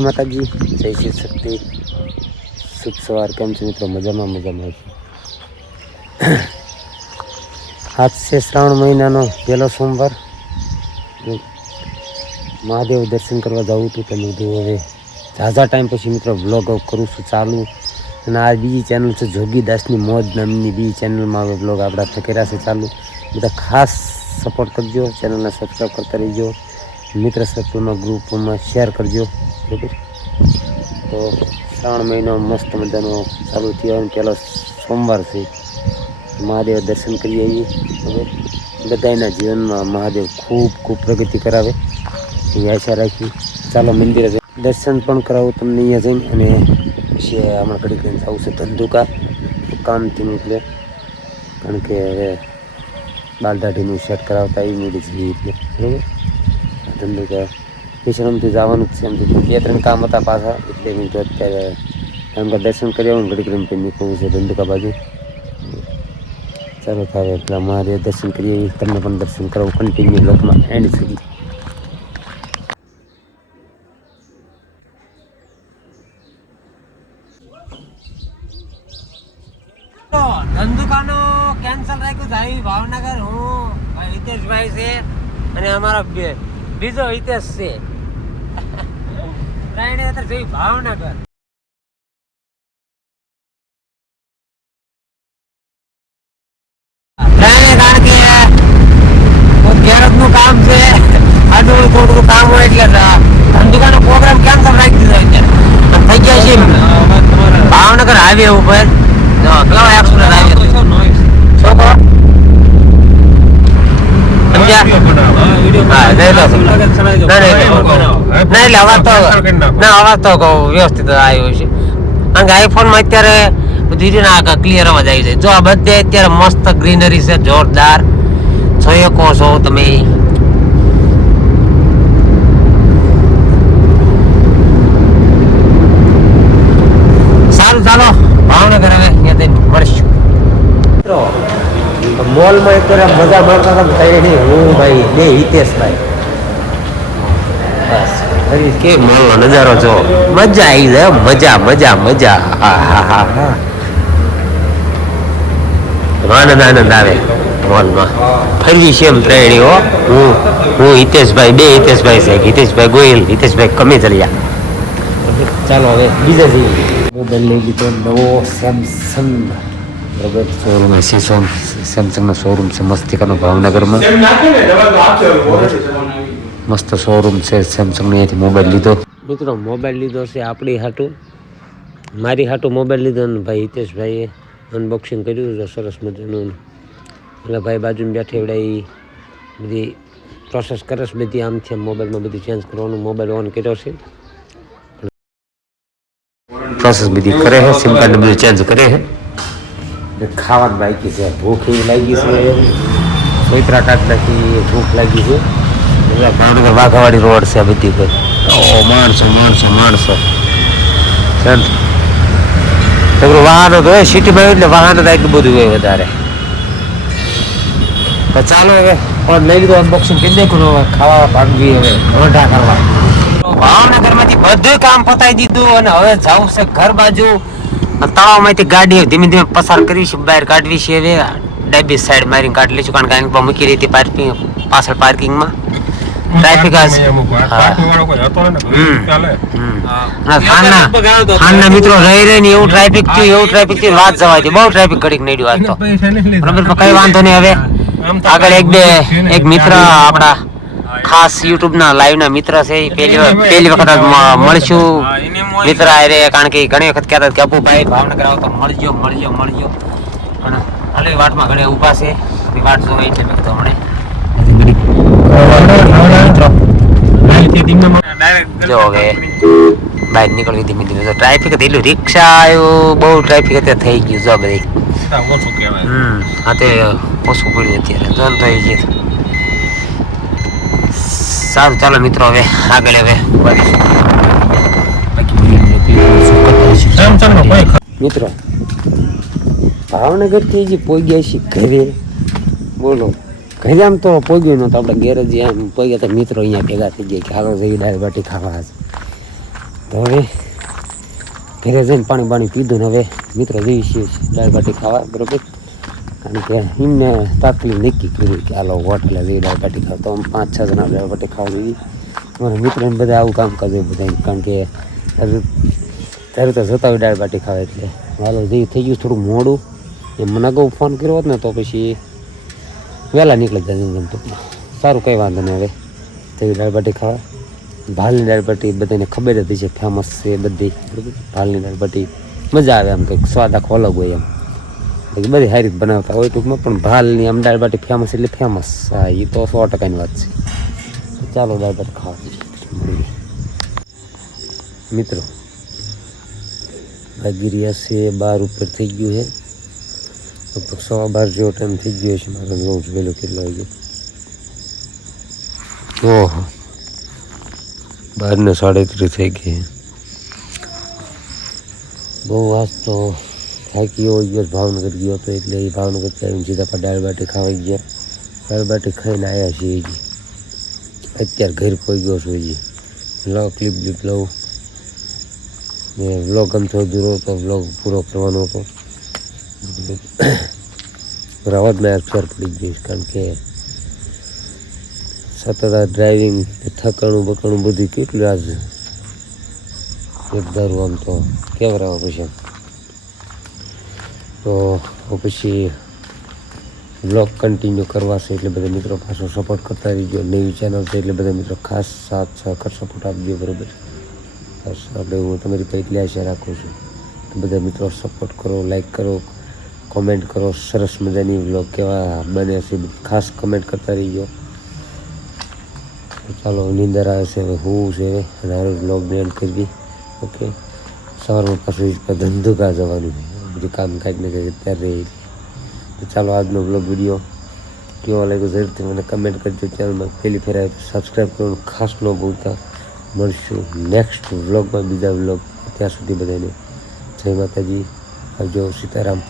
માતાજી જય શ્રી શક્તિ શુભ સવાર કેમ છે મિત્રો મજામાં આજ છે શ્રાવણ મહિનાનો પહેલો સોમવાર મહાદેવ દર્શન કરવા જવું હતું તમે કીધું હવે ઝાઝા ટાઈમ પછી મિત્રો બ્લોગ કરું છું ચાલુ અને આ બીજી ચેનલ છે જોગીદાસની મોજ નામની બીજી ચેનલમાં હવે બ્લોગ આપણા થકેરા છે ચાલુ બધા ખાસ સપોર્ટ કરજો ચેનલને સબસ્ક્રાઈબ કરતા રહીજો મિત્ર સર્કલમાં ગ્રુપમાં શેર કરજો બરાબર તો શ્રાવણ મહિનો મસ્ત મજાનો ચાલુ થયો અને પહેલો સોમવાર છે મહાદેવ દર્શન કરી આવીએ બરાબર બધાના જીવનમાં મહાદેવ ખૂબ ખૂબ પ્રગતિ કરાવે એવી આશા રાખી ચાલો મંદિરે દર્શન પણ કરાવું તમને અહીંયા જઈને અને પછી હમણાં ઘડી કરીને જવું છે ધંધુકા કામથી નીકળે કારણ કે હવે બાલ દાઢીનું સેટ કરાવતા એ મૂડી જઈએ એટલે બરાબર ધંધુકા વિશ્રામથી જવાનું જ છે એમથી 2-3 કામ હતા પાછા એટલે મેં તો અત્યારે કારણ કે દર્શન કરી આવું ઘડી કરીને નીકળવું છે ધંધુકા બાજુ ચાલો થાય એટલા મહાદેવ દર્શન કરીએ તમને પણ દર્શન કરાવું કન્ટિન્યુ લોકમાં એન્ડ સુધી ધંધુકાનો કેન્સલ રાખ્યું જાય ભાવનગર હું હિતેશભાઈ છે અને અમારો બીજો હિતેશ છે જઈ ભાવનગર નું કામ છે આડું થોડું કામ હોય એટલે ધંધુકાનો પ્રોગ્રામ કેન્સલ રાખી દીધો અત્યારે થઈ ગયા છે ભાવનગર હાઈવે ઉપર કેવા એક્સિડન્ટ આવી છોકરો અવાજ તો વ્યવસ્થિત આવ્યો છે કારણ કે આઈફોનમાં અત્યારે બધી ક્લિયર અવાજ આવી જાય જો આ બધે અત્યારે મસ્ત ગ્રીનરી છે જોરદાર જોઈ શકો છો તમે સારું ચાલો ભાવનગર હવે મળીશું મોલમાં અત્યારે મજા મારતા હતા થઈ નહીં હું ભાઈ બે હિતેશભાઈ બસ કે મોલનો નજારો જો મજા આવી જાય મજા આનંદ આવે મોલમાં ફરી છે એમ ત્રણેય હો હું હિતેશભાઈ બે હિતેશભાઈ છે હિતેશભાઈ ગોયલ હિતેશભાઈ કમેજલિયા ચાલો હવે બીજા જઈએ મોબાઈલ લઈ લીધો નવો સેમસંગ બરાબર શોરૂમ છે સેમસંગનો શોરૂમ છે મસ્તિકાનો ભાવનગરમાં મસ્ત શોરૂમ છે સેમસંગનો અહીંયાથી મોબાઈલ લીધો મિત્રો મોબાઈલ લીધો છે આપણી હાટું મારી હાટું મોબાઈલ લીધો ને ભાઈ હિતેશભાઈએ અનબોક્સિંગ કર્યું છે સરસ મજાનું એટલે ભાઈ બાજુમાં બેઠે એવડે એ બધી પ્રોસેસ કરે છે બધી આમથી આમ મોબાઈલમાં બધું ચેન્જ કરવાનું મોબાઈલ ઓન કર્યો છે પ્રોસેસ બધી કરે છે સિમ કાર્ડ બધું ચેન્જ કરે છે ખાવાની બાકી છે ભૂખ એવી લાગી છે સોયત્રા કાઢનાથી ભૂખ લાગી છે ભાવનગર વાઘાવાડી રોડ છે આ બધી પર માણસો વાહનો તો હોય સિટીમાં એટલે વાહનો તો એટલું બધું હોય વધારે તો ચાલો હવે ફોન લઈ લીધો અનબોક્સિંગ કરી નાખ્યું હવે ખાવા ભાગવી હવે રોઢા કરવા ભાવનગરમાંથી બધું કામ પતાવી દીધું અને હવે જવું છે ઘર બાજુ તળાવમાંથી ગાડી ધીમે ધીમે પસાર કરીશું બહાર કાઢવી છે હવે ડાબી સાઈડ મારીને કાઢી લઈશું કારણ કે અહીં મૂકી રહી હતી પાર્કિંગ પાછળ પાર્કિંગમાં ટ્રાફિક ખાનના મિત્રો રહી ને એવું ટ્રાફિક થયું વાત જવાય બહુ ટ્રાફિક ઘડીક નડ્યું આજ તો બરાબર કઈ વાંધો નહીં હવે આગળ એક મિત્ર આપણા ખાસ યુટ્યુબ ના લાઈવ ના મિત્ર છે પહેલી વખત મળશું મિત્ર અરે કારણ કે ઘણી વખત કહેતા કે અપુભાઈ ભાવનગર આવો તો મળજો પણ હાલે વાટમાં ઘણે ઊભા છે વાટ જોવા એટલે મેં કીધું હમણે જો હવે બહાર નીકળવી ધીમે ધીમે તો ટ્રાફિક એટલું રિક્ષા આવ્યું બહુ ટ્રાફિક અત્યારે થઈ ગયું જો બધી હા તે ઓછું પડ્યું અત્યારે જોન થઈ ગયું સારું ચાલો મિત્રો હવે આગળ હવે મિત્રો ભાવનગરથી જે પોગ્યા છે ઘરે બોલો ઘરે આમ તો પોગ્યો નતો આપણે ગેરેજ આમ પોગ્યા તો મિત્રો અહીંયા ભેગા થઈ ગયા કે હાલો જઈ દાળ બાટી ખાવા તો હવે ઘરે જઈને પાણી પીધું ને હવે મિત્રો જઈએ છીએ દાળ બાટી ખાવા, બરોબર. કારણ કે એમને તાત્કાલિક નક્કી કર્યું કે હાલો હોટલે જઈએ દાળ બાટી ખાવા. તો 5-6 જણા દાળ બાટી ખાવા જઈએ. મારા મિત્રોને બધા આવું કામ કરે બધા, કારણ કે ત્યારે તો જતા હોય દાળ બાટી ખાવા. એટલે હાલો જઈ થઈ ગયું થોડું મોડું. એમ મને અગાઉ ફોન કર્યો હોત ને તો પછી વહેલા નીકળી જાય. ટૂંકમાં સારું, કંઈ વાંધો નહીં. હવે થઈ દાળ બાટી ખાવા. ભાલની દાળ બાટી બધાને ખબર જ છે, ફેમસ છે બધી, બરાબર. ભાલની દાળ બાટી મજા આવે, આમ કંઈક સ્વાદ આખો અલગ હોય એમ. બધી સારી રીતે બનાવતા હોય ટૂંકમાં, પણ ભાલની આમ દાળ બાટી ફેમસ એટલે ફેમસ. હા, એ તો 100%ની વાત છે. ચાલો દાળ બાટી ખાવા મિત્રો. વાગી રહ્યા છે 12 ઉપર થઈ ગયું છે, લગભગ 12:15 જેવો ટાઈમ થઈ ગયો છે. મારે જોઉં છું વહેલો કેટલો વાગ્યો. ઓહો, 12:37 થઈ ગઈ. બહુ આજ તો થાકી ગયો. ભાવનગર ગયો હતો એટલે એ ભાવનગર આવીને સીધા પર દાળ બાટી ખાવા ગયા. દાળ બાટી ખાઈને આવ્યા છીએ. અત્યારે ઘર પહોંચી ગયો છું. લો ક્લિપ લઉં ને વ્લોગ ગમતો અધૂરો હતો, વ્લોગ પૂરો કરવાનો હતો. અવાજમાં ફેર પડી ગઈશ, કારણ કે સતત આ ડ્રાઇવિંગ થકાણું બધું કેટલું આજ એક ધારું આમ તો કેવરાવા પછી. તો પછી બ્લોગ કન્ટિન્યુ કરવા છે, એટલે બધા મિત્રો પાછો સપોર્ટ કરતા રહીજો. નવી ચેનલ છે એટલે બધા મિત્રો ખાસ સાથ સહકાર સપોર્ટ આપજો, બરાબર. બસ આપણે હું તમારી પાસે એટલી આશા રાખું છું કે બધા મિત્રો સપોર્ટ કરો, લાઈક કરો, કોમેન્ટ કરો. સરસ મજાની વ્લોગ કેવા બને છે ખાસ કમેન્ટ કરતા રહીજો. તો ચાલો, નીંદર આવે છે હવે, હું છે હવે, અને હવે વ્લોગને એન્ડ કરવી. ઓકે, સવારમાં પાછું ધંધુકા જવાનું છે, બધું કામ કાઢને કંઈ અત્યારે રહી. તો ચાલો, આજનો બ્લોગ વિડીયો કેવો લાગ્યો જરૂરથી મને કમેન્ટ કરજો. ચેનલમાં પહેલી ફેર આવે તો સબસ્ક્રાઈબ કરવાનું ખાસ ન ભૂલતા. મળશું નેક્સ્ટ વ્લોગમાં, બીજા વ્લોગ. ત્યાં સુધી બધાને જય માતાજી, આવજો, સીતારામ.